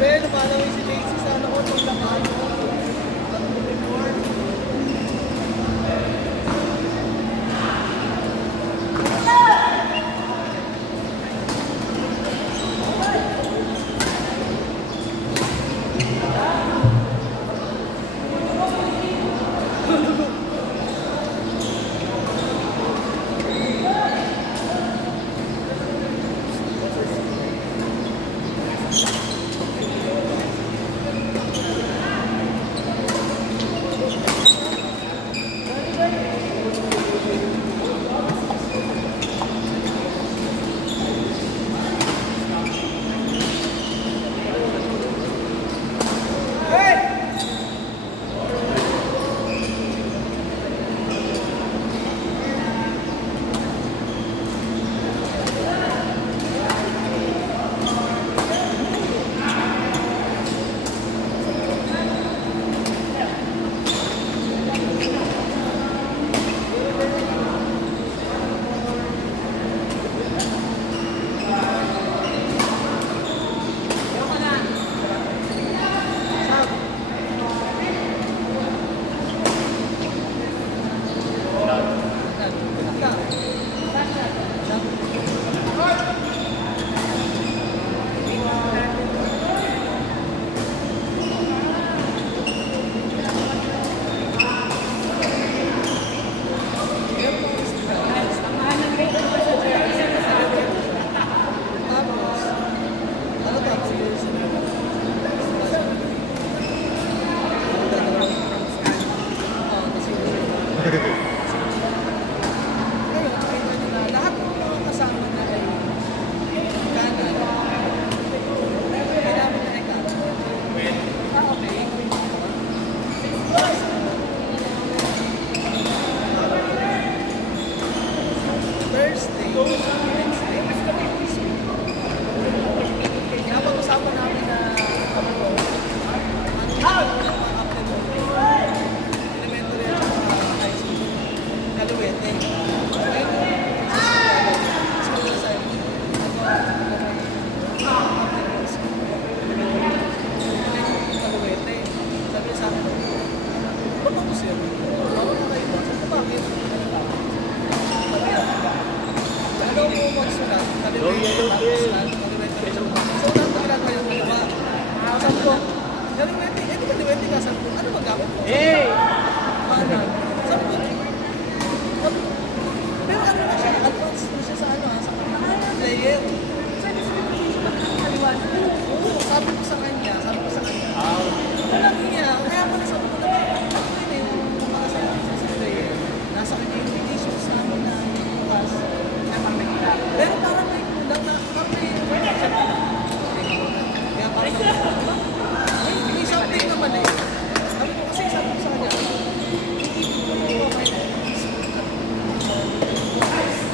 Ben, lumalawin si Daisy sa ano ko, itong lakaan ko.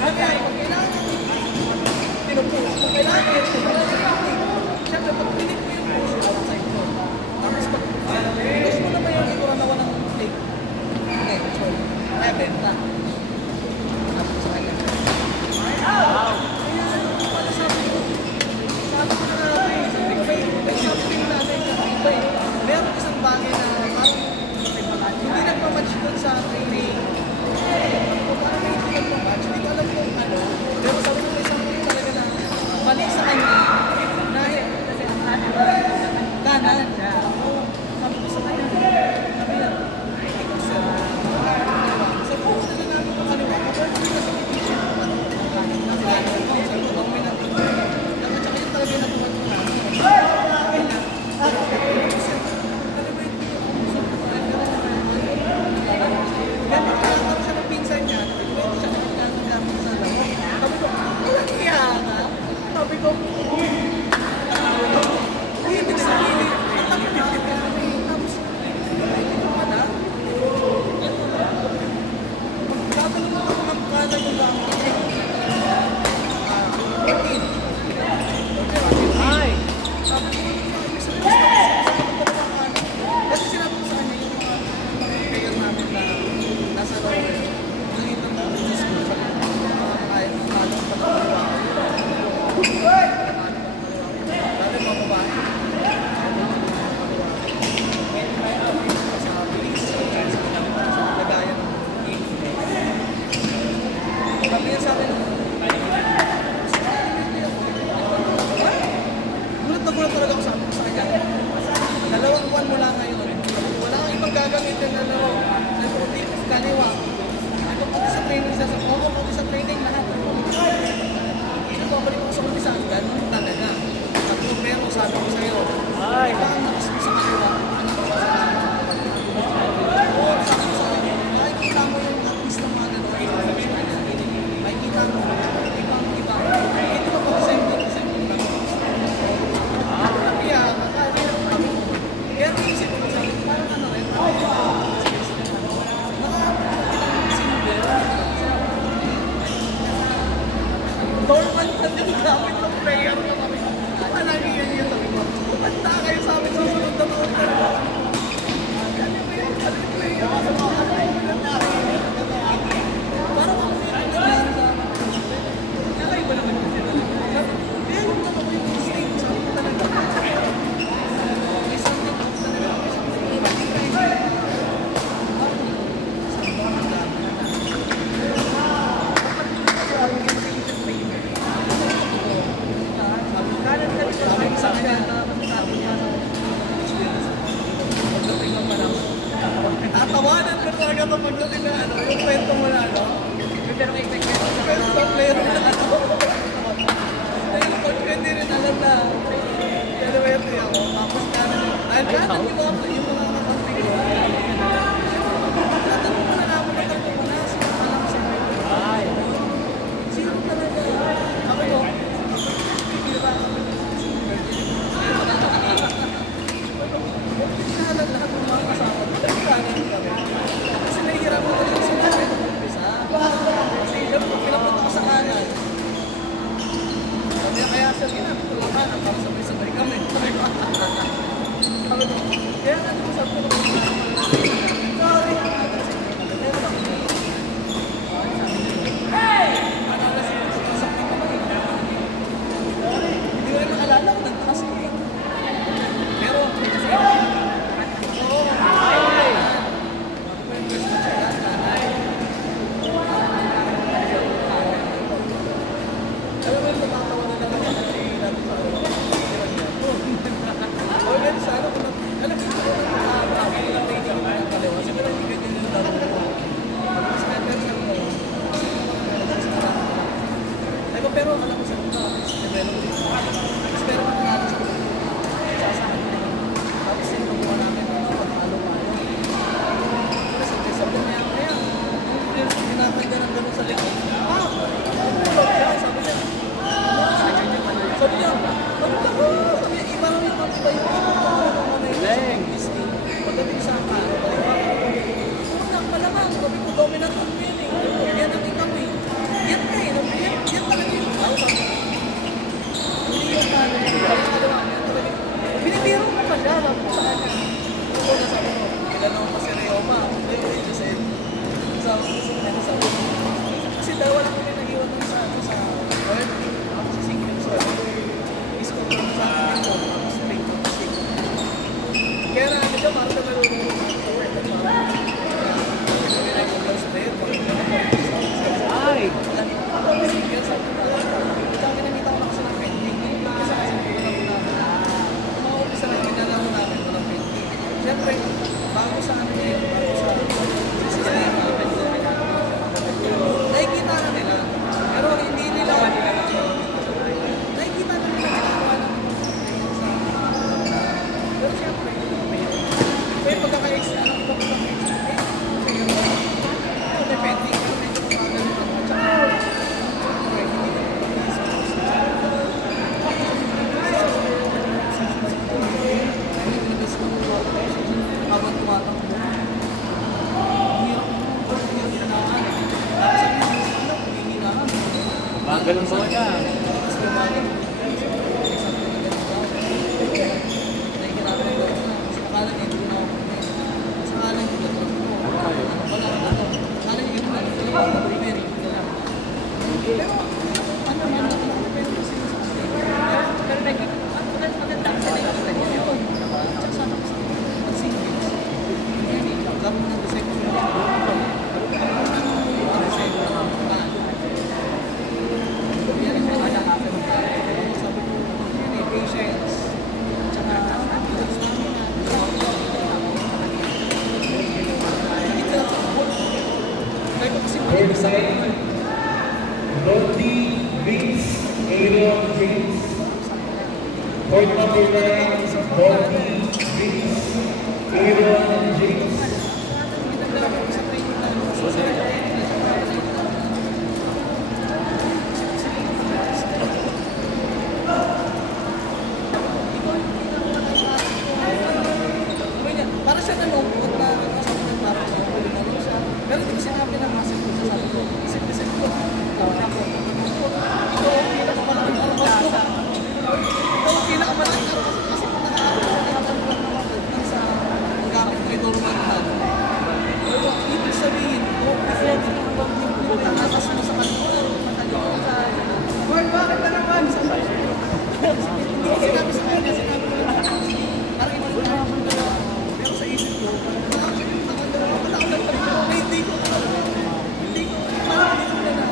Okay. Dorman na din namin ng player na kami. Palagi yan yun sabi ko. Basta kayo sa amin susunod na mga yan yung player. Ano yung player? Parang ako yung nangyari sa amin. Nakaiba naman yung sila. Kaya yung naman ko yung mistake sa amin talaga. May something up talaga. May something tatawanan ko talaga ito pagdating na ano, yung kwento mo na ano. Pero kay kwento sa player na ano. Dahil pag hindi rin alam na pero ito ako, tapos kanan yun. Dahil kanan yung mga kakampi ko. Tatanong mo na naman na tanong mo na, sino alam ko sa'yo. Sino talaga? Sabi ko, bibira kami. Lahat ng mga kasama ko, kami. Kasi nahihirap ko talaga sa kanan ng umpisa. Kasi pinapunta ko sa kanan. Sabi na kaya siya ginagawa ko kanan para sabay-sabay kami. Sabi ko, kaya nga naman sabi ko, sorry. Hey! Hindi ko rin nakalala ko nagtakas eh. Pero, pero alam ko sa mga development. Pero natin sa tapos yung nakuha namin pag-alo pa yun. Kasi sabi niya, kaya yung pinakaiga ng gano'n sa likod. Sabi niya, iba lang yung mga tayo. Pagdating sa akin, malamang, sabi ko, dominant ang feeling. Yan ang ikaw eh. Yan ka eh. Yan talaga yung tao sa akin. Hindi yung talo. Binibiro ko pa siya. Sabi ko sa kanya. Sabi ko, kilala ko pa si Rioma. Kasi dalawa lang kami nag-iwan nun sa world. Ako si Single Soul. Iskot ko sa akin ito. Ako si Ring. Kaya na siya, parang na marunong sa world. Ay! Ako si Single Soul. Ito ginamita ko lang siya ng pending. Kasi kasi umaumpisa na yung ginalaro namin ko ng pending. Siyempre, bago sa amin eh, bago sa system, nakikita na nila. Pero hindi nila nakikita na nila ginagawa ng pero siyempre, may pagkaka-extra ng pagkaka-extra. Depende. Habang tumatakbo. Bagal ang bola. Rodney Vince, Aaron Vince, Court number 9, Rodney Vince, Aaron James. Para siya nalungkot na nakasabi para siya. Pero hindi ko sinabi na masin ko sa sabi ko. Isip-isip ko. Ito, Bakit na naman? Hindi ko sinabi sa kanya, sinabi ko lang. Parang iba sa kanya. Pero sa isip ko, parang ako nagpapalala. Hindi ko. Parang hindi ko na.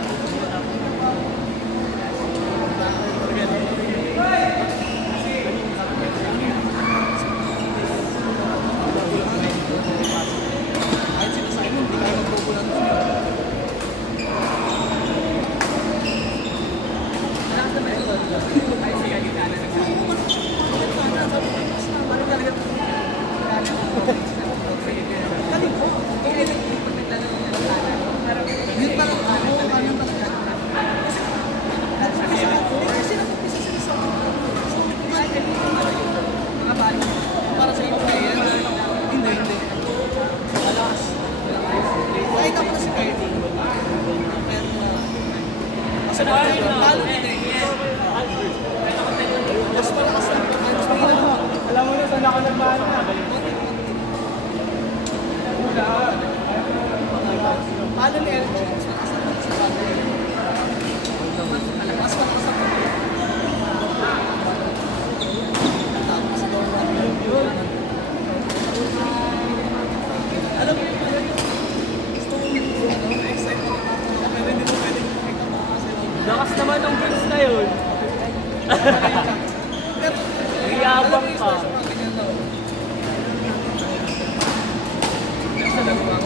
Kahit sila sa akin, hindi kayo magpupulan doon. Para sa iyo player, hindi. Malakas. Kahit ako na si Kylie. Pero, kasi talo nila eh. Mas malakas na. Alam mo na saan ako nagmana. Talo ni Eric Jones. Malakas na sa bagay. Mas malakas na. Tapos doon lang yun. Alam mo yun, gusto mo excited ako. Pero hindi mo pwedeng makita mo kasi. Lakas naman ng Vince na yun. Pero, Iyabang ka.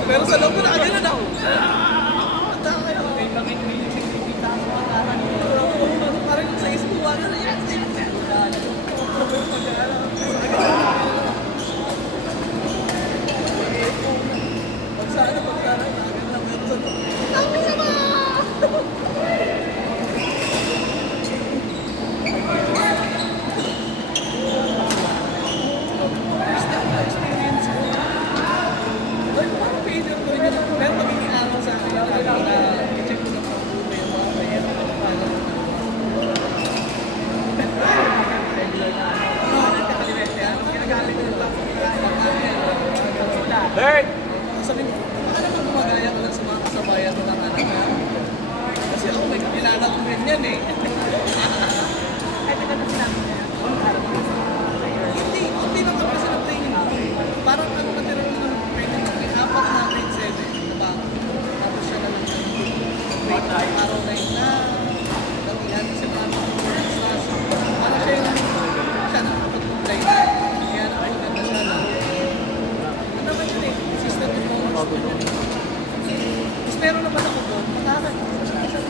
Pero sa loob ko na agad na ako. Parang sa isip ko, wala na yan. Pagsana, agad lang ganito. Tapos na ba? Pero magiging araw sa akin, i-check ko na po yung mga player. Ginagamit ko yung platform na Bert! sabi ko, baka naman gumagaya ko lang sa mga kasabayan ko ng anak na. Kasi ako may kakilala ko rin yan eh. Hindi lang kami kasi na-training ko. Parang ano na tira lang ng training ko. May apat na grade 7 na bago. Tapos siya na lang grade 5 araw na yun na. Dakihan kasi marami ko parang siya yung siya na kapag mag-play na. Kaya nakaganda siya na. Ano naman yun eh? System of knowledge. Tapos meron naman ako doon. Makakasya siya sa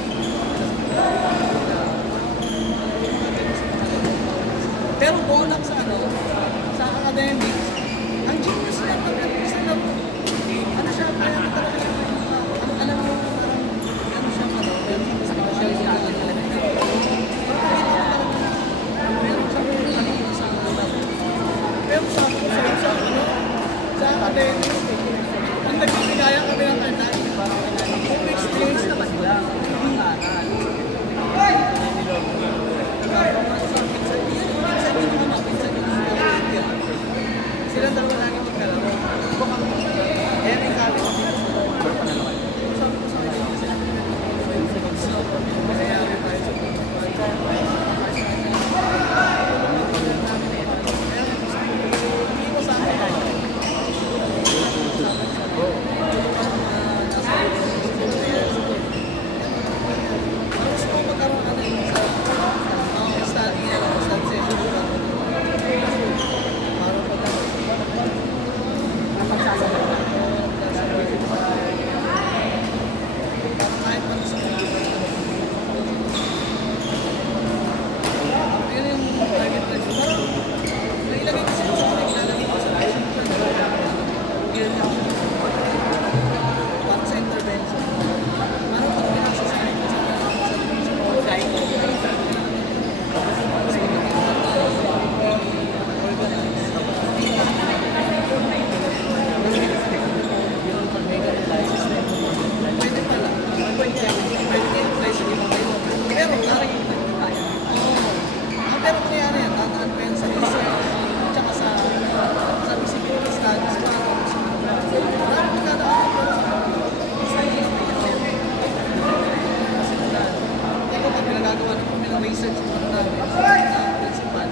gagawa na kami ng research yung ano namin. Sa principal,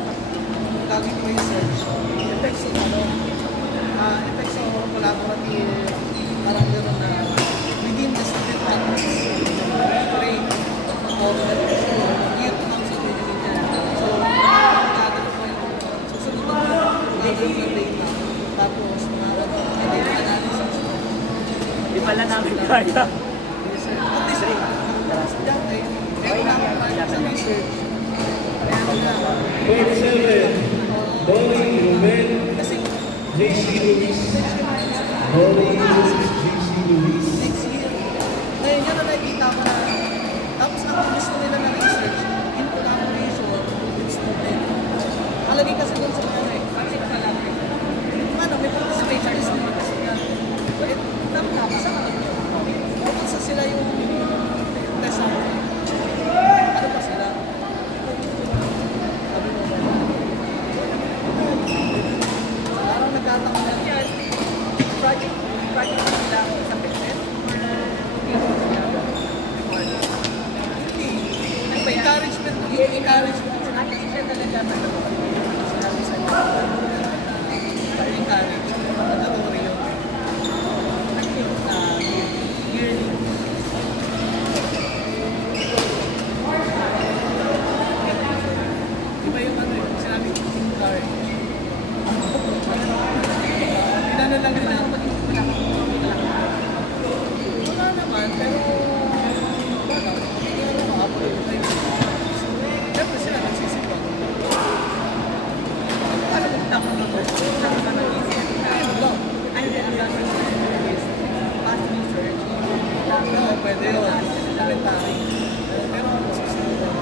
gagawin research. Effects of ano, effects of collaborative, parang gano'n na within the student campus, rate of youth council niya. So, gagawin ko yung susunod na gagawin ng data. Tapos, mga data analysis. Hindi pala namin kaya. At least, dati, meron na akong time sa research. Kaya na, Court 7, Dolly Ruben, kasi JC Luis. Dolly JC Luis. next year, ngayon yun na nakikita ko na, tapos ang gusto nila na research, in collaboration with student. Kalagay kasi doon sa mga ano, may participation naman kasi nga. Tapos sa sila yung test ako. Ano pa sila? Sabi mo ba? Parang nagkataon na yan. Project nila sa pet. Hindi. Encouragement. Encouragement. Kasi siya talaga sinabi sa iyo. Encourage. Mandatory yun. Yearly. Iba yung ano yun, sinabi ko yung courage. Inano lang nila ang maging wala naman, pero wala. Hindi ano makapuloy na yun. Siyempre sila nagsisipag. Paano kung tako na to? Saan ka nag-isip? Ano din ang gagawin sa is past research. Oo, pwede yun. Elementary. Pero susunod.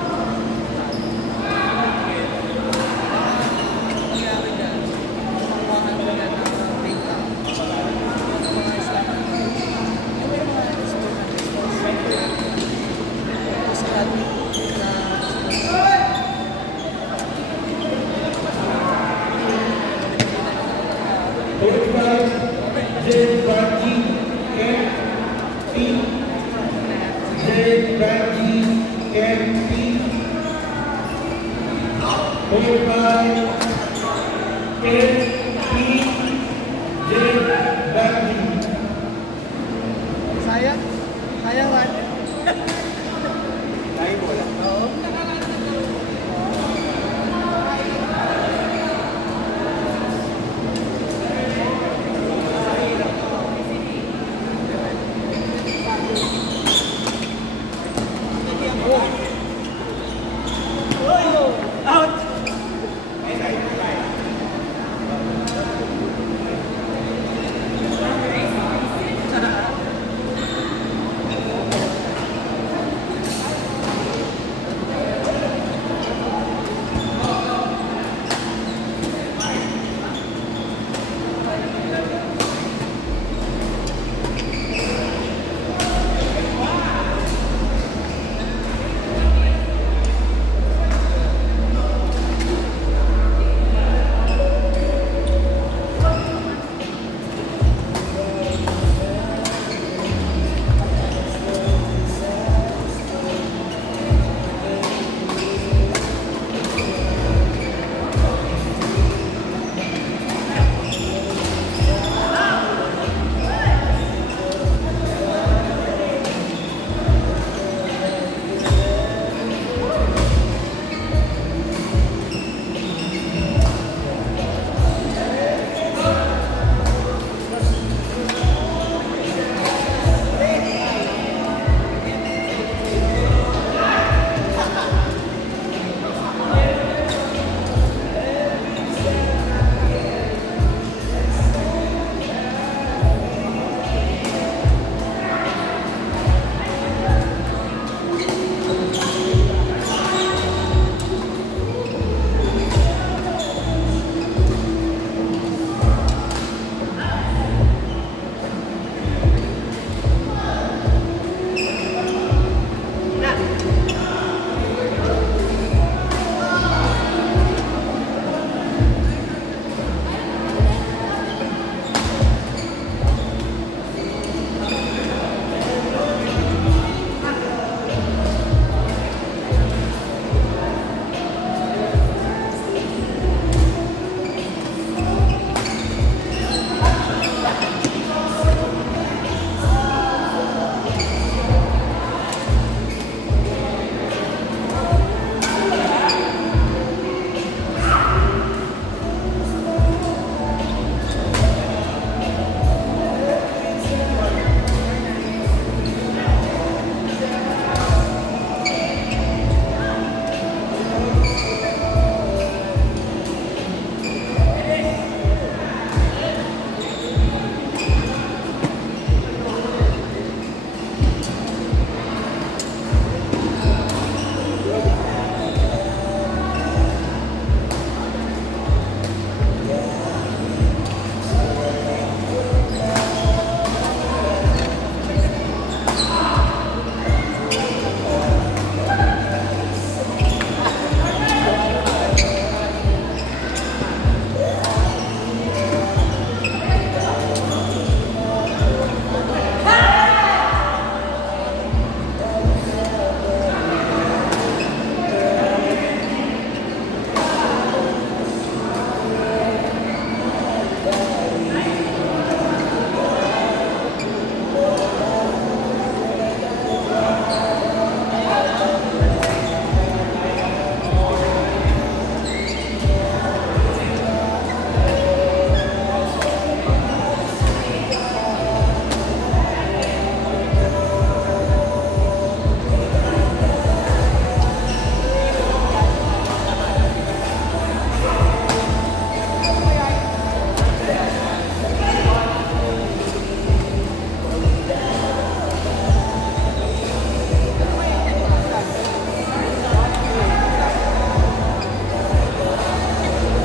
Nangyari dyan, kumakuhaan ko yan ng data. Yung mga Islam. Yung may mga Islam na Court 5, J. Raji MP. J. Raji MP. Court 5, MP. J. Raji. sayang. Sayang nga. Kaya mo lang. Oo. Out!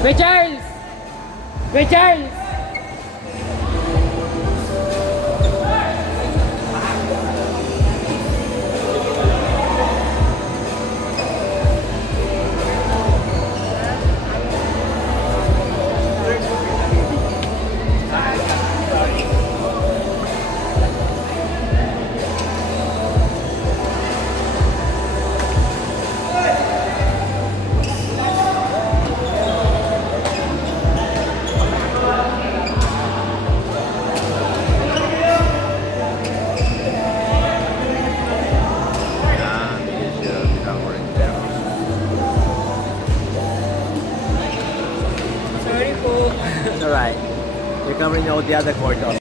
Ray Charles! Ray Charles! Sorry po. It's alright. You're covering all the other court also.